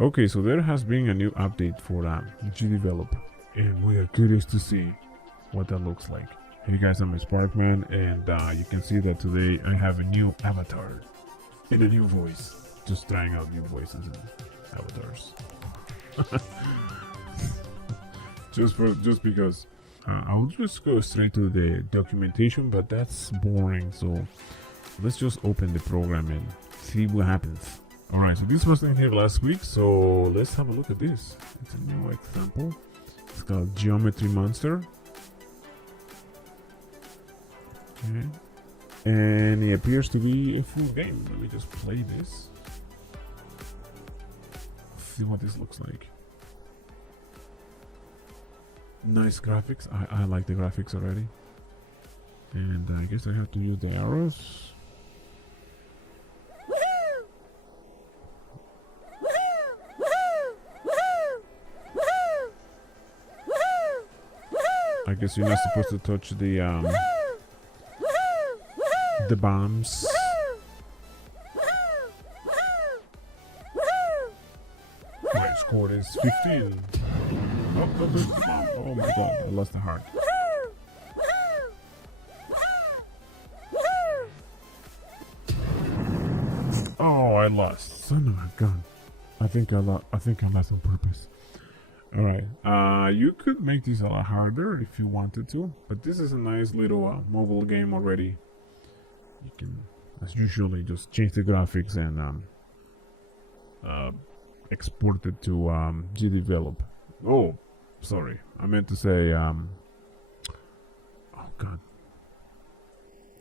Okay, so there has been a new update for Gdevelop, and we are curious to see what that looks like. Hey guys, I'm Sparckman, and you can see that today I have a new avatar and a new voice. Just trying out new voices and avatars. just because I'll just go straight to the documentation, but that's boring. So let's just open the program and see what happens. Alright, so this was in here last week, so let's have a look at this. It's a new example. It's called Geometry Monster. Okay. And it appears to be a full game. Let me just play this. See what this looks like. Nice graphics. I like the graphics already. And I guess I have to use the arrows. I guess you're not supposed to touch the bombs. My score is 15. Oh my god, I lost the heart. Oh, I lost. Son of a gun. I think I lost on purpose. Alright, you could make these a lot harder if you wanted to, but this is a nice little mobile game already. You can, as usually, just change the graphics and export it to Gdevelop. Oh, sorry, I meant to say, oh god.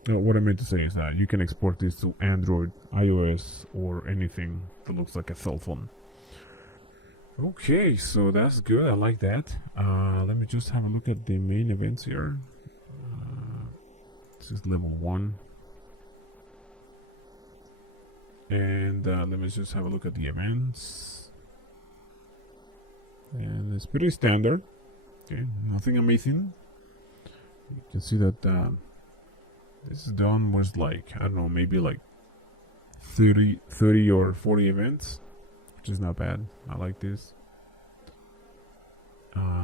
No, what I meant to say is that you can export this to Android, iOS, or anything that looks like a cell phone. Okay, so that's good. I like that. Let me just have a look at the main events here. This is level 1. And let me just have a look at the events. And it's pretty standard. Okay, nothing amazing. You can see that this is done was like, I don't know, maybe like 30 or 40 events. Which is not bad. I like this.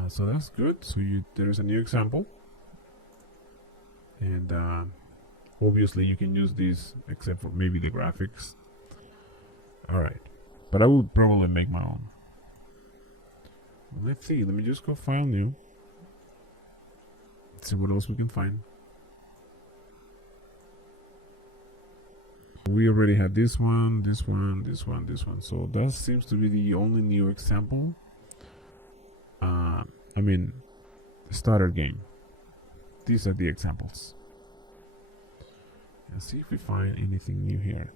So that's good. So there's a new example, and obviously you can use these except for maybe the graphics. All right, but I would probably make my own. Let's see. Let me just go file new. Let's see what else we can find. We already had this one, this one, this one, this one. So that seems to be the only new example. I mean, the starter game. These are the examples. Let's see if we find anything new here.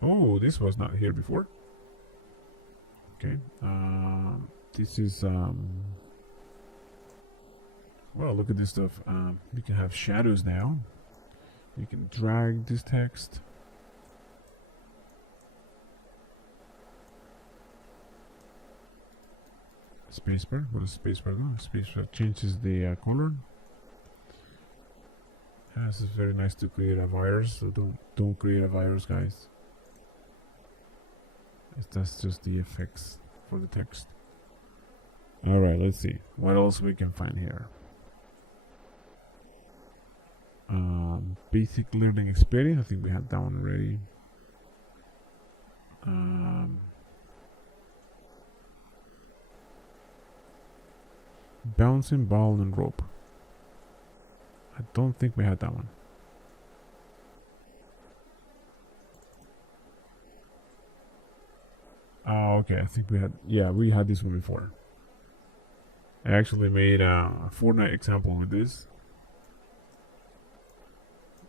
Oh, this was not here before. Okay. This is well, look at this stuff. You can have shadows now. You can drag this text. Spacebar. What is spacebar do? Spacebar changes the color. Yeah, this is very nice to create a virus. So don't create a virus, guys. That's just the effects for the text. All right, let's see what else we can find here. Basic learning experience. I think we had that one already. Bouncing ball and rope. I don't think we had that one. Oh, okay. I think we had. Yeah, we had this one before. I actually made a Fortnite example with this.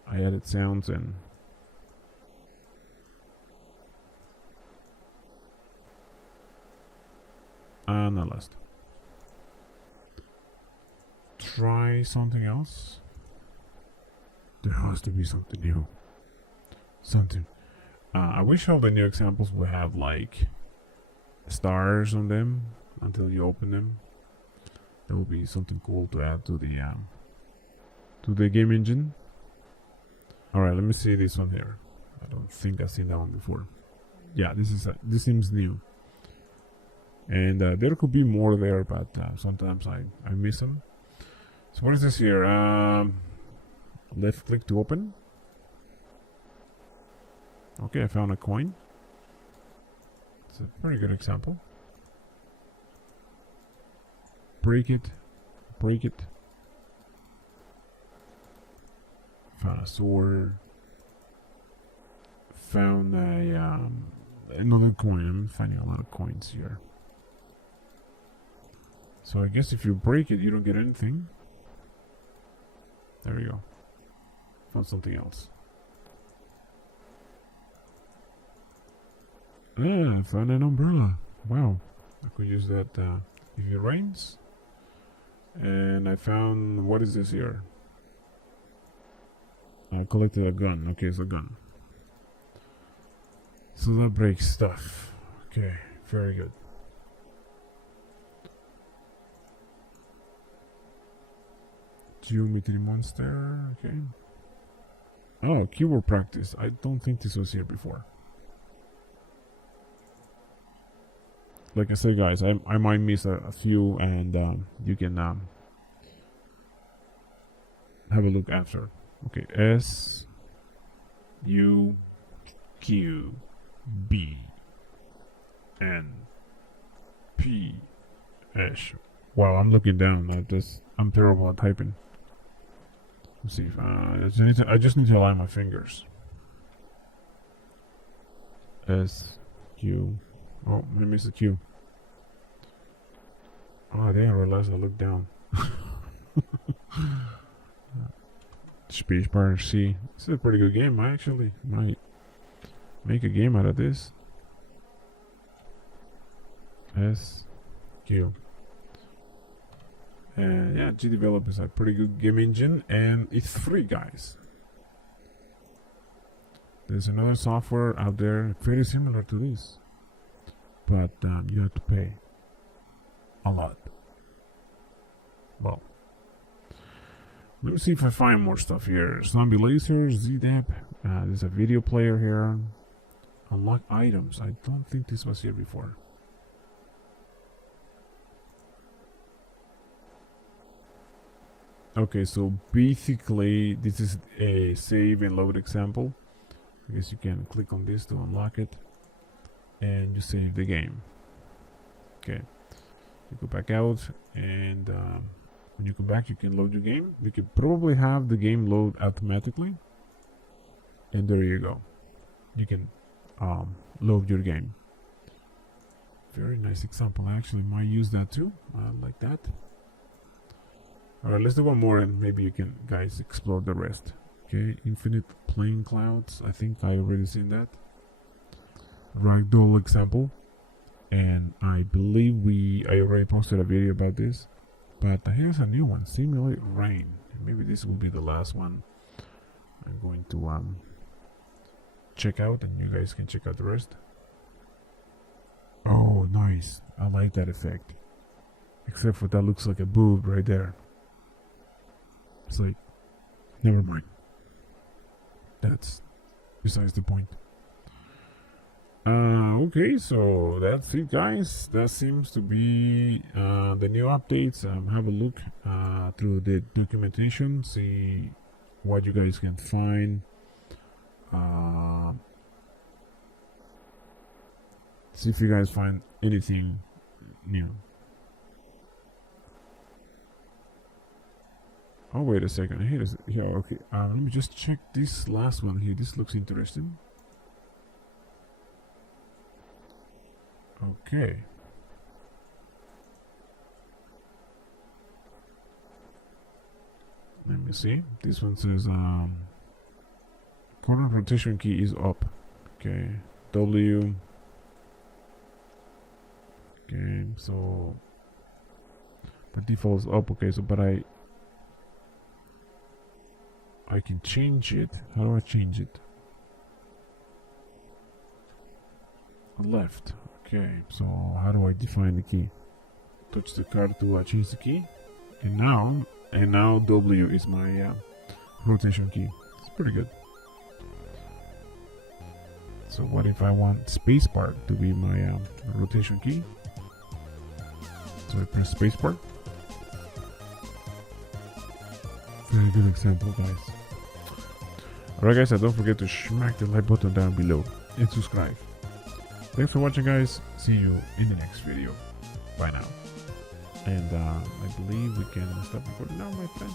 I added sounds and. And I lost. Try something else. There has to be something new. Something. I wish all the new examples would have like stars on them until you open them. That would be something cool to add to the game engine. All right, let me see this one here. I don't think I've seen that one before. Yeah, this seems new. And there could be more there, but sometimes I miss them. So what is this here? Left click to open. Okay, I found a coin. It's a pretty good example. Break it. Break it. Found a sword. Found a another coin. I'm finding a lot of coins here. So I guess if you break it, you don't get anything. There we go. Found something else. Ah, I found an umbrella. Wow. I could use that if it rains. And I found, what is this here? I collected a gun. Okay, it's a gun. So that breaks stuff. Okay, very good. Geometry monster. Okay. Oh, keyboard practice. I don't think this was here before. Like I said, guys, I might miss a few, and you can have a look after. Okay, S U Q B N P S. Wow, I'm looking down. I'm terrible at typing. Let's see if I just need to align my fingers. S Q. Oh, I missed the Q. Oh, I didn't realize I looked down. Space bar C. This is a pretty good game. I actually might make a game out of this. S Q. And yeah, Gdevelop is a pretty good game engine, and it's free, guys. There's another software out there very similar to this, but you have to pay a lot. Well, let me see if I find more stuff here. Zombie lasers, ZDAP. There's a video player here. Unlock items. I don't think this was here before. Okay, so basically this is a save and load example. I guess you can click on this to unlock it, and you save the game. Okay, you go back out, and when you go back, you can load your game. You can probably have the game load automatically, and there you go. You can load your game. Very nice example. I actually might use that too. I like that. Alright, let's do one more, and maybe you can guys explore the rest. Okay, infinite plane clouds. I think I already seen that. Ragdoll example. And I believe I already posted a video about this. But here's a new one. Simulate rain. Maybe this will be the last one I'm going to check out, and you guys can check out the rest. Oh, nice. I like that effect. Except for that looks like a boob right there. It's like, never mind. That's besides the point. Okay, so that's it, guys. That seems to be the new updates. Have a look through the documentation, see what you guys can find. See if you guys find anything new. Oh, wait a second. Here, okay. Let me just check this last one here. This looks interesting. Okay. Let me see. This one says current rotation key is up. Okay. W. Okay, so by default is up. Okay, so but I can change it. How do I change it? Left. Okay, so how do I define the key? Touch the card to change the key, and now W is my rotation key. It's pretty good. So what if I want spacebar to be my rotation key? So I press spacebar. Very good example, guys. Alright guys, and don't forget to smack the like button down below and subscribe. Thanks for watching, guys. See you in the next video. Bye now. And I believe we can stop recording now, my friend.